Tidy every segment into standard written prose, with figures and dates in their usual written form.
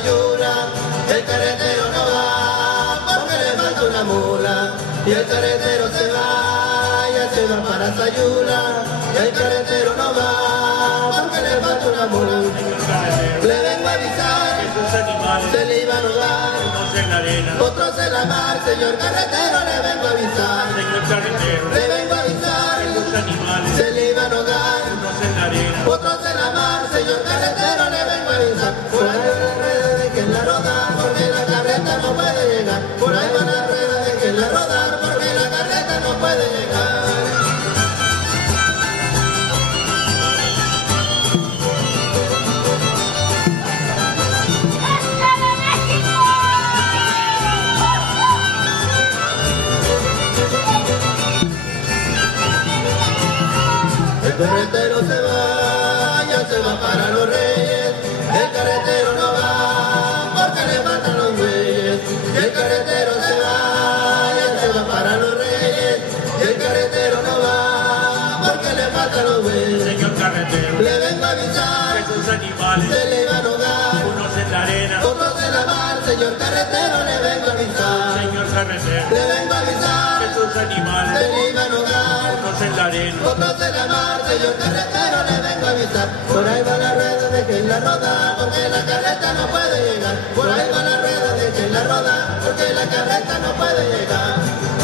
Sayula, el carretero no va porque le falta una mula. Y el carretero se va, ya se va para Sayula, y el carretero no va porque le falta una mula. Le vengo a avisar que sus animales se le iban a ahogar, unos en la arena, otros en la mar. Señor carretero, le vengo a avisar. Señor carretero, le vengo a avisar que sus animales se le iban a ahogar, unos en la arena, otros en la mar. Señor carretero, le vengo a avisar. Por ahí van las redes de que la rodar porque la carreta no puede llegar. Por ahí van las redes de que la rodar porque la carreta no puede llegar. El carretero se va, ya se va para los Reyes. El carretero no va porque le faltan los bueyes. El carretero se va, ya se va para los Reyes. El carretero no va porque le faltan los bueyes. Señor carretero, le vengo a avisar que sus animales se le iban a ahogar, unos en la arena, otros en la mar. Señor carretero, le vengo a avisar. señor carretero, Le vengo a avisar que sus animales se le iban a ahogar, unos en la arena, otros en la mar. Señor carretero, le vengo a avisar. Por ahí va la rueda de que la roda porque la carreta no puede llegar. Por ahí va la rueda de que la roda porque la carreta no puede llegar.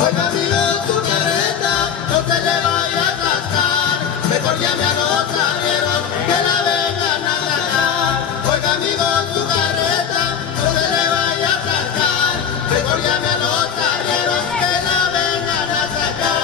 Oiga amigo, tu carreta no se le vaya a atascar. Mejor llame a los arrieros que la vengan a sacar. Oiga amigo, tu carreta no se le vaya a atascar. Mejor llame a los arrieros que la vengan a sacar.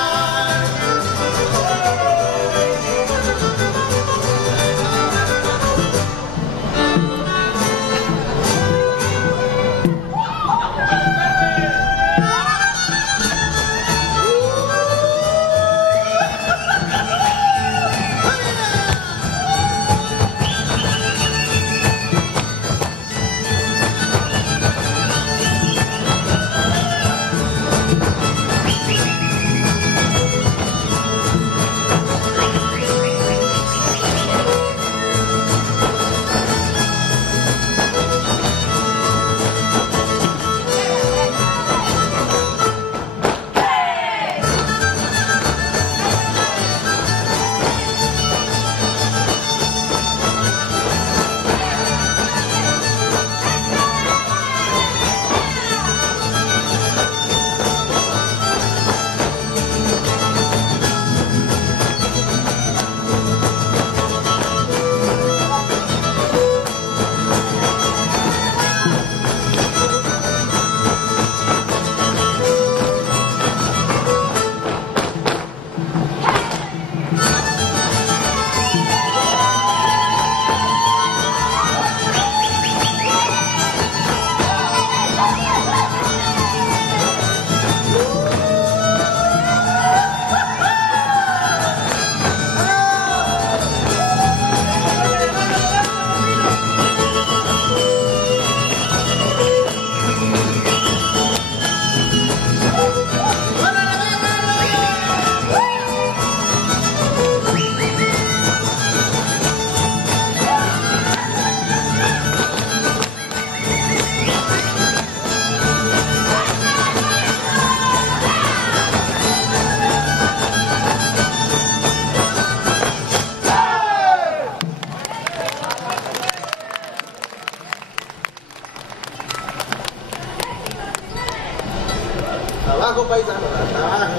Abajo, paisano, abajo.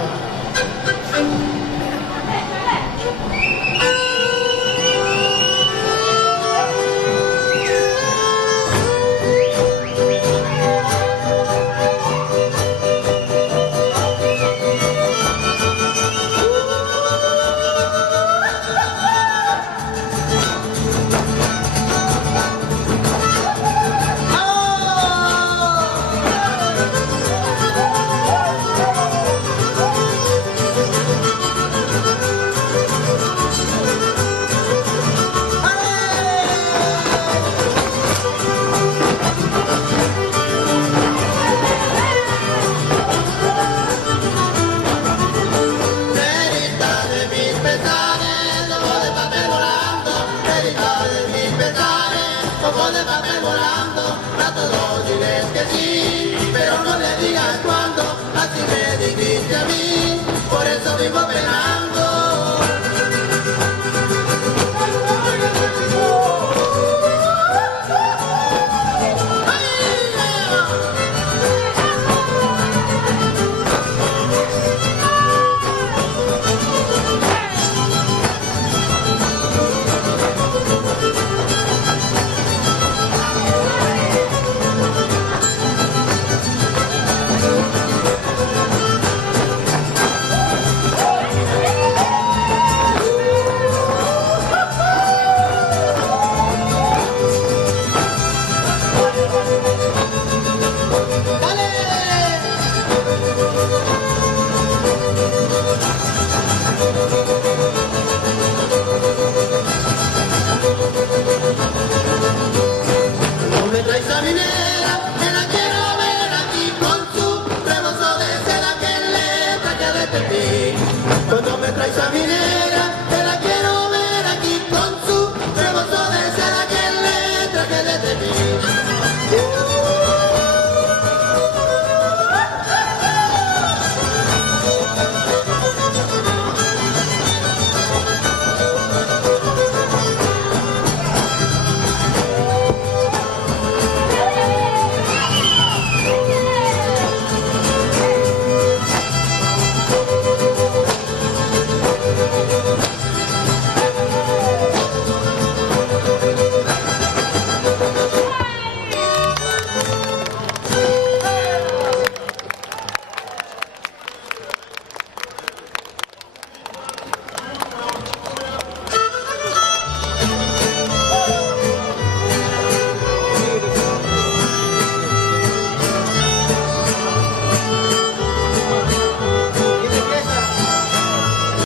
Poco de papel volando, fuimos penando.